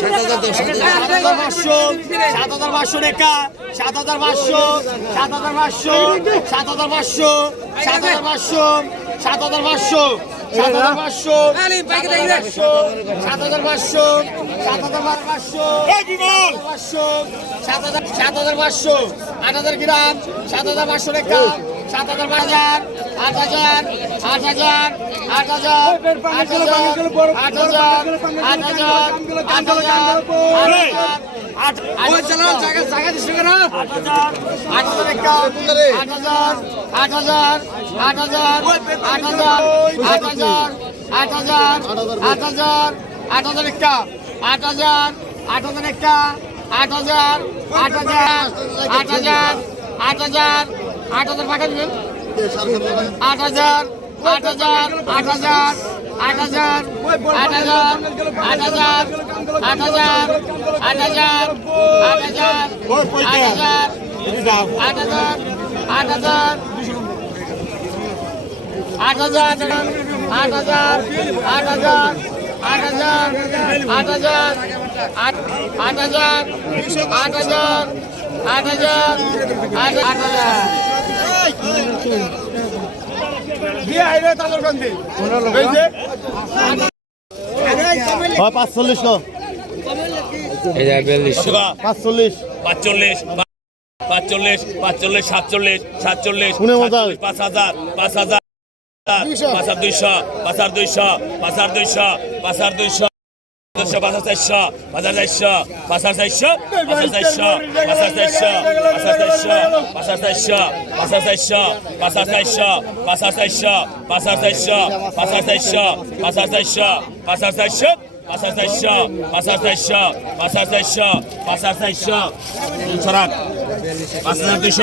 সাত হাজার পাঁচশো সাত হাজার পাঁচশো টাকা সাত হাজার পাঁচশো সাত হাজার পাঁচশো সাত হাজার পাঁচশো সাত হাজার পাঁচশো সাত হাজার পাঁচশো সাত হাজার পাঁচশো সাত হাজার পাঁচশো সাত হাজার পাঁচশো পাঁচশো সাত হাজার পাঁচশো আট হাজার গ্রাম সাত হাজার পাঁচশো টাকা সাত হাজার হাজার আট হাজার আট হাজার আট হাজার আট হাজার আট হাজার আট হাজার আট হাজার আট হাজার আট হাজার আট হাজার আট হাজার আট হাজার একটা আট হাজার আট হাজার আট হাজার আট হাজার আট হাজার টাকা দিবেন আট হাজার আট হাজার আট হাজার আট হাজার আট হাজার আট হাজার আট হাজার আট হাজার আট হাজার আট হাজার আট হাজার আট হাজার আট হাজার আট হাজার আট হাজার আট হাজার আট হাজার আট আট হাজার আট হাজার আট হাজার আট আট হাজার পাঁচচল্লিশ ক এই যে বিয়াল্লিশ। পাঁচচল্লিশ। পাঁচচল্লিশ পাঁচচল্লিশ পাঁচচল্লিশ সাতচল্লিশ সাতচল্লিশ পাঁচ হাজার পাঁচ হাজার পাঁচ হাজার দুইশো পাঁচ হাজার দুইশো পাঁচ হাজার দুইশো পাঁচ হাজার দুইশো। দুশো পাঁচ হাজার চারশো পাঁচ হাজার চারশো পাঁচ হাজার চারশো পাঁচ হাজার চারশো পাঁচ হাজার চারশো পাঁচ হাজার চারশো পাঁচ হাজার চারশো পাঁচ হাজার চারশো পাঁচ হাজার চারশো পাঁচ হাজার চারশো পাঁচ হাজার চারশো পাঁচ হাজার চারশো পাঁচ হাজার চারশো পাঁচ হাজার চারশো পাঁচ হাজার চারশো পাঁচ হাজার চারশো পাঁচ হাজার চারশো সরাক পাঁচ হাজার দুইশো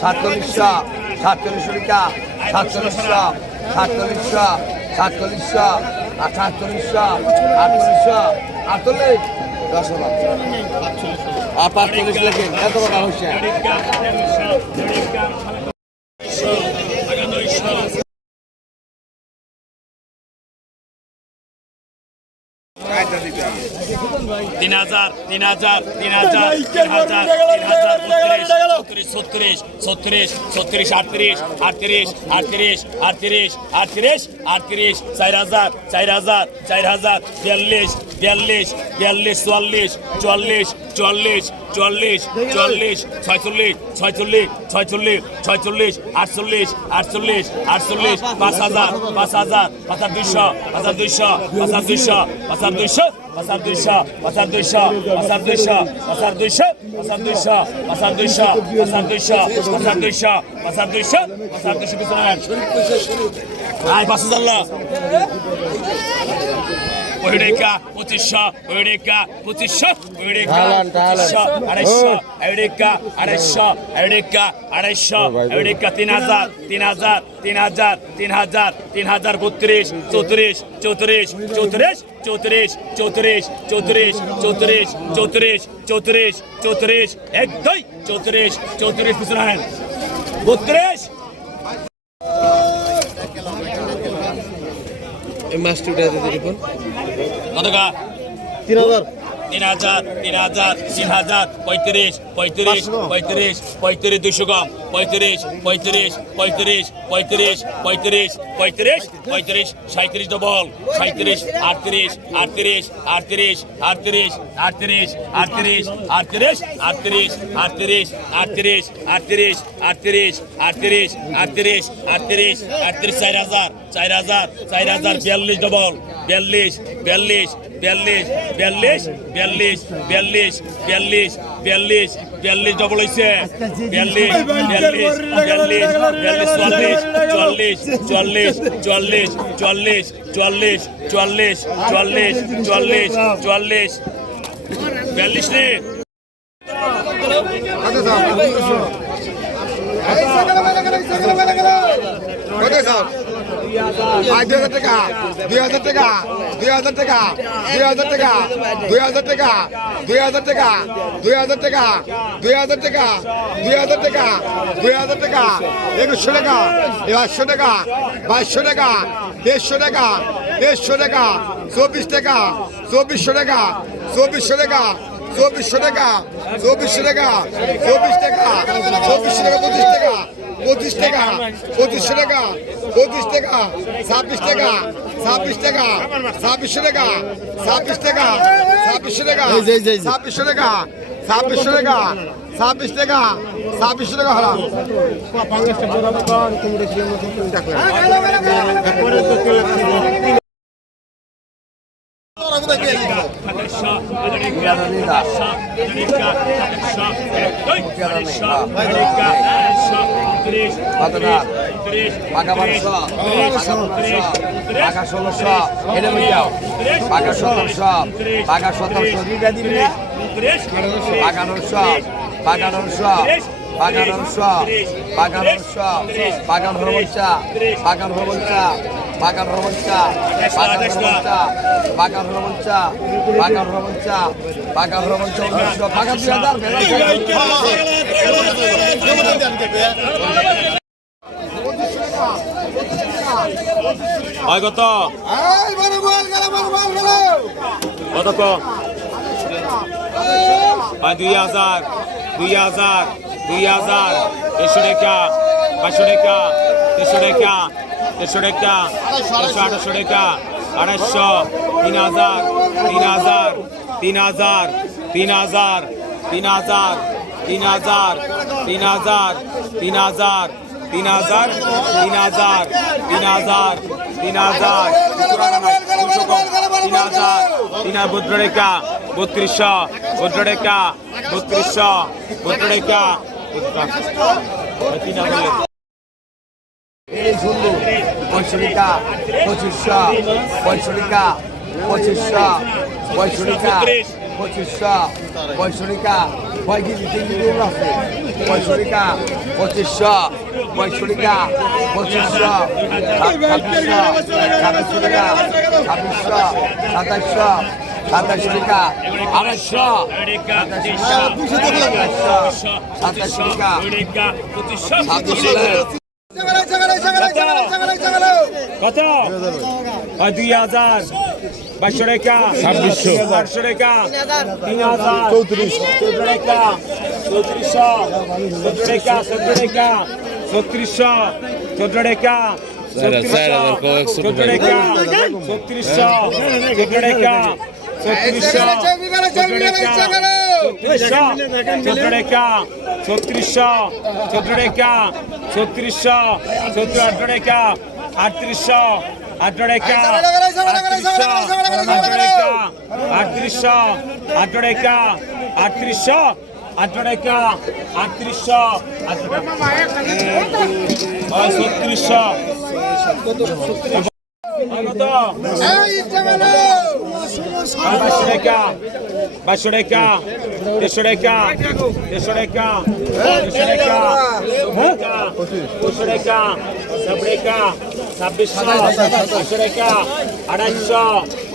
সাতচল্লিশশো সাতচল্লিশশো টাকা সাতচল্লিশশো সাতচল্লিশশো সাতচল্লিশশো আর সাতচল্লিশশো আটচল্লিশশো আটচল্লিশ দশ আর পাঁচচল্লিশ লেখেন এত টাকা হচ্ছে তিন হাজার তিন হাজার তিন হাজার তিন হাজার তিন হাজার বত্রিশ ছত্রিশ ছত্রিশ ছত্রিশ আটত্রিশ আটত্রিশ আটত্রিশ আটত্রিশ আটত্রিশ আটত্রিশ চার হাজার চার হাজার চার হাজার বিয়াল্লিশ বিয়াল্লিশ বিয়াল্লিশ চুয়াল্লিশ চুয়াল্লিশ চুয়াল্লিশ চুয়াল্লিশ চুয়াল্লিশ ছয়চল্লিশ ছয়চল্লিশ ছয়চল্লিশ ছয়চল্লিশ আটচল্লিশ আটচল্লিশ আটচল্লিশ পাঁচ হাজার পাঁচ হাজার পাঁচ হাজার দুইশো পাঁচ হাজার দুইশো পাঁচ হাজার দুইশো পাঁচ হাজার দুইশো পাঁচ হাজার দুইশো পাঁচ হাজার দুইশো পাঁচ হাজার দুইশো পাঁচ হাজার দুইশো পাঁচ হাজার দুইশো পাঁচ হাজার দুইশো পাঁচ হাজার দুইশো পাঁচ হাজার দুইশো পাঁচ হাজার দুইশো পাঁচ হাজার দুইশো পিছনে আয় পাঁচ হাজার ওইরেকা পঁচিশশো ওইরেকা পঁচিশশো ওইরেকা পঁচিশশো আড়াইশো ওইরেকা আড়াইশো ওইরেকা আড়াইশো ওইরেকা তিন হাজার তিন হাজার তিন হাজার তিন হাজার তিন হাজার বত্রিশ চৌত্রিশ চৌত্রিশ চৌত্রিশ চৌত্রিশ চৌত্রিশ চৌত্রিশ চৌত্রিশ চৌত্রিশ চৌত্রিশ চৌত্রিশ এক দুই চৌত্রিশ চৌত্রিশ পিছনে। বত্রিশ কত গা তিন হাজার তিন হাজার তিন হাজার তিন হাজার পঁয়ত্রিশ পঁয়ত্রিশ পঁয়ত্রিশ পঁয়ত্রিশ দুশো কম পঁয়ত্রিশ পঁয়ত্রিশ পঁয়ত্রিশ পঁয়ত্রিশ পঁয়ত্রিশ পঁয়ত্রিশ পঁয়ত্রিশ সাঁত্রিশ ডবল সাঁত্রিশ আটত্রিশ আটত্রিশ আটত্রিশ আটত্রিশ আটত্রিশ আটত্রিশ আটত্রিশ আটত্রিশ আটত্রিশ আটত্রিশ আটত্রিশ আটত্রিশ আটত্রিশ আটত্রিশ আটত্রিশ আটত্রিশ চার হাজার চার হাজার চার হাজার বিয়াল্লিশ ডবল বিয়াল্লিশ বিয়াল্লিশ বিয়াল্লিশ বিয়াল্লিশ বিয়াল্লিশ বিয়াল্লিশ বিয়াল্লিশ বিয়াল্লিশ বিয়াল্লিশ ডবল হয়েছে বিয়াল্লিশ বিয়াল্লিশ বিয়াল্লিশ বিয়াল্লিশ চুয়াল্লিশ চুয়াল্লিশ চুয়াল্লিশ চুয়াল্লিশ চুয়াল্লিশ চুয়াল্লিশ চুয়াল্লিশ চুয়াল্লিশ চুয়াল্লিশ বিয়াল্লিশ রে কত স্যার আজ দুই হাজার টাকা দুই হাজার টাকা দুই হাজার টাকা দুই হাজার টাকা দুই হাজার টাকা দুই হাজার টাকা দুই হাজার টাকা দুই হাজার টাকা দুই হাজার টাকা দুই হাজার টাকা একুশশো টাকা বাইশশো টাকা বাইশশো টাকা দেড়শো টাকা দেড়শো টাকা চব্বিশ টাকা চব্বিশশো টাকা চব্বিশশো টাকা চব্বিশশো টাকা চব্বিশশো টাকা চব্বিশ টাকা চব্বিশশো টাকা পঁচিশ টাকা পঁচিশ টাকা পঁচিশশো টাকা পঁচিশ টাকা ছাব্বিশ টাকা ছাব্বিশ টাকা ছাব্বিশশো টাকা ছাব্বিশ টাকা ছাব্বিশশো টাকা ছাব্বিশশো টাকা ছাব্বিশশো টাকা ছাব্বিশ টাকা ছাব্বিশশো টাকা হারাম পাকা বারোশো পাকা ষোলোশো এটা বুঝাও পাকা সতেরোশো পাকা সতেরোশো দুইটা দিবি না পাকা নশো পাকা নশো পাকা নশো পাকা নশো পাকা হরমঞ্চা পাকা হরমঞ্চা পাকা হরমঞ্চা পাকা হরমঞ্চা পাকা হরমঞ্চা পাকা হরমঞ্চা পাকা উনিশশো পাকা দুই হাজার হয় কত কত হয় দুই হাজার দুই হাজার দুই হাজার দেড়শো টাকা পাঁচশো টাকা দেড়শো টাকা দেড়শো টাকা দেড়শো আঠাশশো টাকা আড়াইশো তিন হাজার তিন হাজার তিন হাজার তিন হাজার তিন হাজার তিন হাজার তিন হাজার তিন হাজার তিন হাজার তিন হাজার তিন হাজার তিন হাজার তিন হাজার তিন হাজার ভদ্ররেখা বত্রিশশো ভদ্ররেখা বত্রিশশো ভদ্ররেখা তিন হাজার পঁচিশশো পঁয়ষট্টিকা কয় কেজি তিন কেজি আছে পঁয়ষট্টিকা পঁচিশশো পঁয়ষট্টিকা পঁচিশশো ছাব্বিশশো ছাব্বিশশো টাকা ছাব্বিশশো সাতাইশশো সাতাইশশো টাকা আড়াইশো সাতাইশশো টাকা ছাব্বিশশো কত? হয় দুই হাজার। বাইশশো টাকা। ছাব্বিশশো। আটশো টাকা। তিন হাজার। চৌত্রিশ চৌদ্দ টাকা। চৌত্রিশশো চোদ্দ টাকা। চোদ্দ টাকা। ছত্রিশশো চোদ্দ টাকা চোদ্দ টাকা ছত্রিশশো চোদ্দ টাকা ছত্রিশশো চোদ্দ টাকা ছত্রিশশো চোদ্দ টাকা ছত্রিশশো চোদ্দ আট টাকা আটত্রিশশো। আট টাকা আটত্রিশশো আট টাকা আটত্রিশশো। আট টাকা আটত্রিশশো ছত্রিশশো বাইশশো টাকা বাইশশো টাকা দেড়শো টাকা দেড়শো টাকা দেড়শো টাকা দুশো টাকা সব টাকা ছাব্বিশ আটশো রেখা আড়াইশো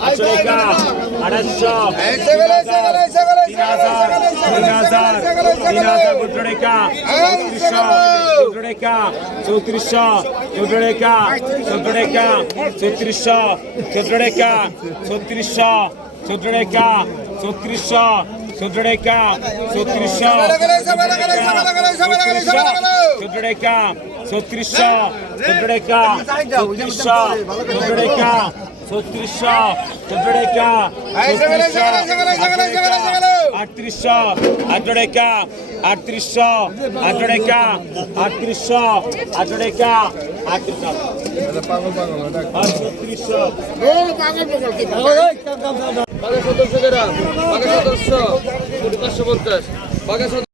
আটশো রেখা আড়াইশো তিন হাজার তিন হাজার তিন হাজার দুটো রেখা চৌত্রিশশো দুটো রেখা চৌত্রিশশো দুটো রেখা চোদ্দ রেখা চৌত্রিশশো চোদ্দ রেখা চৌত্রিশশো চোদ্দ রেখা চৌত্রিশশো চোদ্দ রেখা চৌত্রিশশো চৌত্রিশশো চোদ্দ রেখা ছত্রিশশো চৌদ্দ টাকা ছত্রিশশো চৌদ্দ টাকা ছত্রিশশো চৌদ্দ টাকা আটত্রিশশো আট টাকা আটত্রিশশো আট টাকা আটত্রিশশো। আট টাকা আটত্রিশশো ছত্রিশশো। বাঘা সতেরোশো বাঘা সতেরোশো পাঁচশো পঞ্চাশ। বাঘা সতেরো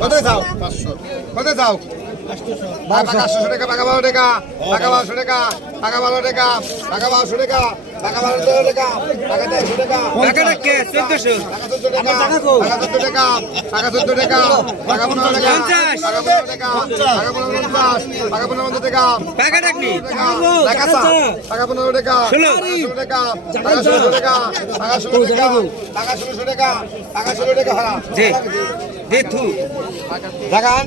কত টাকা এই, কত আটশো টাকা পাকা বারো টাকা পাকা বারোশো টাকা পাকা বারো টাকা পাকা বারোশো টাকা পাকা বারো টাকা পাকা তেরোশো টাকা টাকাটা কে চোদ্দশো টাকা চোদ্দ টাকা টাকা চোদ্দ টাকা টাকা টাকা টাকা পনেরো টাকা টাকা পনেরো টাকা টাকা পনেরো পঞ্চাশ টাকা পনেরো টাকা টাকা টাকা টাকা টাকা ষোলো। টাকা ষোলো টাকা টাকা ষোলো টাকা টাকা টাকা টাকা টাকা টাকা টাকা হ্যাঁ দেখান